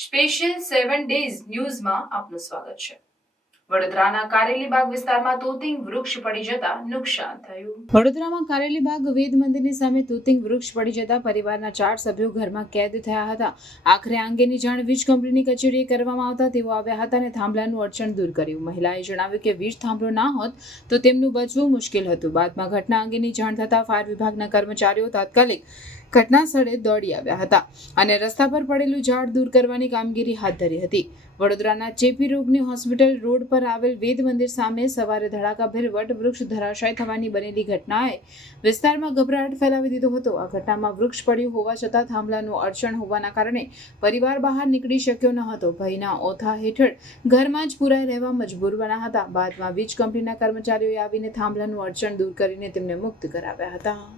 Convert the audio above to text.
Special seven days ન્યૂઝમાં આપનું સ્વાગત છે. વડોદરાના કારેલીબાગ વિસ્તારમાં તોતિંગ વૃક્ષ પડી જતા નુકસાન થયું. વડોદરામાં કારેલીબાગ વેદ મંદિરની સામે તોતિંગ વૃક્ષ પડી જતા પરિવારના ચાર સભ્યો ઘરમાં કેદ થયા હતા. આખરે અંગેની જાણ વીજ કંપનીની કચેરીએ કરવામાં આવતા તેઓ આવ્યા હતા અને થાંભલાનું અડચણ દૂર કર્યું. મહિલાએ જણાવ્યું કે વીજ થાંભલો ના હોત તો તેમનું બચવું મુશ્કેલ હતું. બાદમાં ઘટના અંગેની જાણ થતાં ફાયર વિભાગના કર્મચારીઓ તાત્કાલિક ઘટના સ્થળે દોડી આવ્યા હતા અને રસ્તા પર પડેલું ઝાડ દૂર કરવાની કામગીરી હાથ ધરી હતી. વડોદરાના ચેપી રોગની હોસ્પિટલ રોડ પર આવેલ વેદ મંદિર સામે સવારે ધડાકાભેર વટવૃક્ષ ધરાશાય થવાની બનેલી ઘટનાએ વિસ્તારમાં ગભરાટ ફેલાવી દીધો હતો. આ ઘટનામાં વૃક્ષ પડ્યું હોવા છતાં થાંભલાનું અડચણ હોવાના કારણે પરિવાર બહાર નીકળી શક્યો ન હતો. ભયના ઓથા હેઠળ ઘરમાં જ પુરાઈ રહેવા મજબૂર બન્યા હતા. બાદમાં વીજ કંપનીના કર્મચારીઓએ આવીને થાંભલાનું અડચણ દૂર કરીને તેમને મુક્ત કરાવ્યા હતા.